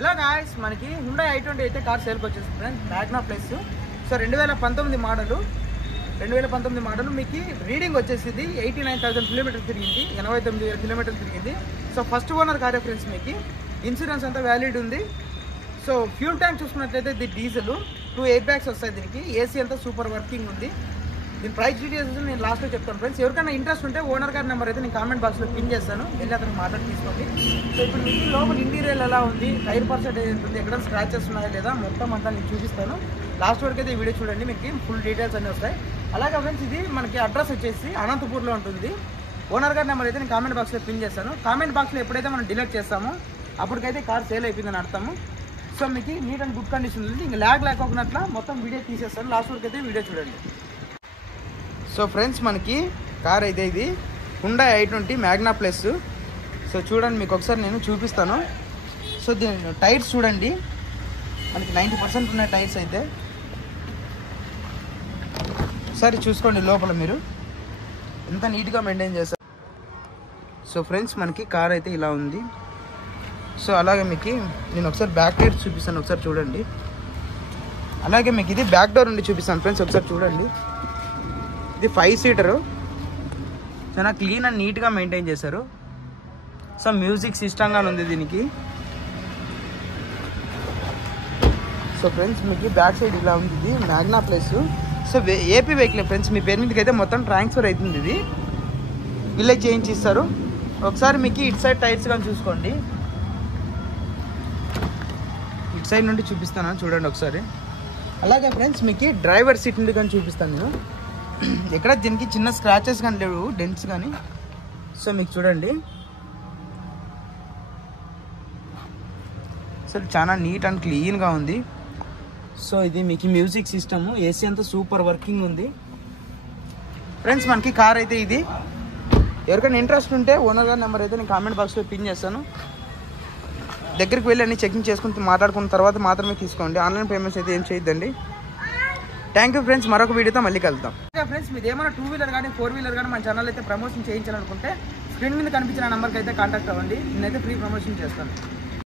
ఇలా గాయ్స్ మనకి Hyundai i20 అయితే కార్ సేల్కి వచ్చేసింది friends. Magna plus. So 2019 model మీకు రీడింగ్ వచ్చేసింది 89,000 కిలోమీటర్స్ తిరిగింది, 89,000 కిలోమీటర్లు తిరిగింది. సో ఫస్ట్ ఓనర్ కారే ఫ్రెండ్స్. మీకు ఇన్సూరెన్స్ అంతా వ్యాలిడ్ ఉంది. సో ఫ్యూల్ ట్యాంక్ చూసుకున్నట్లయితే ఇది డీజిల్, 2 ఎయిర్ బ్యాగ్స్ వస్తాయి దీనికి. ఏసీ అంతా సూపర్ వర్కింగ్ ఉంది. దీని ప్రైస్ డీటెయిల్స్ నేను లాస్ట్లో చెప్తాను ఫ్రెండ్స్. ఎవరికైనా ఇంట్రెస్ట్ ఉంటే ఓనర్ గారి నెంబర్ అయితే నేను కామెంట్ బాక్స్లో పిన్ చేస్తాను, వెళ్ళి అతను మాట్లాడి తీసుకోండి. సో ఇప్పుడు మీకు లోపల ఇంటీరియర్ ఎలా ఉంది, టైర్ పర్సెంటేజ్ ఎంత ఉంది, ఎక్కడ స్క్రాచెస్ ఉన్నాయా లేదా మొత్తం అంతా నేను చూపిస్తాను. లాస్ట్ వరకు అయితే ఈ వీడియో చూడండి, మీకు ఫుల్ డీటెయిల్స్ అన్నీ వస్తాయి. అలాగే ఫ్రెండ్స్ ఇది మనకి అడ్రస్ వచ్చేసి అనంతపూర్లో ఉంటుంది. ఓనర్ గారి నెంబర్ అయితే నేను కామెంట్ బాక్స్లో పిన్ చేస్తాను. కామెంట్ బాక్స్లో ఎప్పుడైతే మనం డిలీట్ చేస్తామో అప్పటికైతే కార్ సేల్ అయిపోయిందని అర్థము. సో మీకు నీట్ అండ్ గుడ్ కండిషన్ ఉంది. ఇంకా ల్యాగ్ లేకపోయినట్ల మొత్తం వీడియో తీసేస్తాను. లాస్ట్ వరకు అయితే వీడియో చూడండి. సో ఫ్రెండ్స్ మనకి కార్ అయితే ఇది Hyundai i20 Magna plus. So చూడండి మీకు ఒకసారి నేను చూపిస్తాను. సో దీని టైర్స్ చూడండి, మనకి 90% ఉన్నాయి టైర్స్ అయితే. ఒకసారి చూసుకోండి లోపల మీరు ఎంత నీట్గా మెయింటైన్ చేస్తారు. సో ఫ్రెండ్స్ మనకి కార్ అయితే ఇలా ఉంది. సో అలాగే మీకు నేను ఒకసారి బ్యాక్ టైర్స్ చూపిస్తాను, ఒకసారి చూడండి. అలాగే మీకు ఇది బ్యాక్ డోర్ నుండి చూపిస్తాను ఫ్రెండ్స్, ఒకసారి చూడండి. ఇది 5 సీటరు, చాలా క్లీన్ అండ్ నీట్గా మెయింటైన్ చేశారు. సో మ్యూజిక్ సిస్టంగా ఉంది దీనికి. సో ఫ్రెండ్స్ మీకు బ్యాక్ సైడ్ ఇలా ఉంది. ఇది Magna plus. So AP vehicle friends, మీ పేరు మీదకి అయితే మొత్తం ట్రాన్స్ఫర్ అవుతుంది. ఇది విలేజ్ చేయించి ఇస్తారు. ఒకసారి మీకు ఇటు సైడ్ టైర్స్ కానీ చూసుకోండి, ఇటు సైడ్ నుండి చూపిస్తాను చూడండి ఒకసారి. అలాగే ఫ్రెండ్స్ మీకు డ్రైవర్ సీట్ నుండి కానీ చూపిస్తాను నేను. ఎక్కడ దీనికి చిన్న స్క్రాచెస్ కానీ లేవు, డెంట్స్ కానీ. సో మీకు చూడండి, సో చాలా నీట్ అండ్ క్లీన్గా ఉంది. సో ఇది మీకు మ్యూజిక్ సిస్టమ్, ఏసీ అంతా సూపర్ వర్కింగ్ ఉంది ఫ్రెండ్స్. మనకి కార్ అయితే ఇది. ఎవరికైనా ఇంట్రెస్ట్ ఉంటే ఓనర్ గారి నెంబర్ అయితే నేను కామెంట్ బాక్స్లో పిన్ చేస్తాను. దగ్గరికి వెళ్ళి అన్ని చెకింగ్ చేసుకుని మాట్లాడుకున్న తర్వాత మాత్రమే తీసుకోండి. ఆన్లైన్ పేమెంట్స్ అయితే ఏం చేయొద్దండి. థ్యాంక్ యూ ఫ్రెండ్స్, మరొక వీడియోతో మళ్ళీ కలుద్దాం. ఫ్రెండ్స్ మీరు ఏమైనా 2 వీలర్ కానీ 4 వీలర్ కానీ మన ఛానల్ అయితే ప్రమోషన్ చేయించాలనుకుంటే స్క్రీన్ మీద కనిపించిన నెంబర్కి అయితే కాంటాక్ట్ అవ్వండి. నేనైతే ఫ్రీ ప్రమోషన్ చేస్తాను.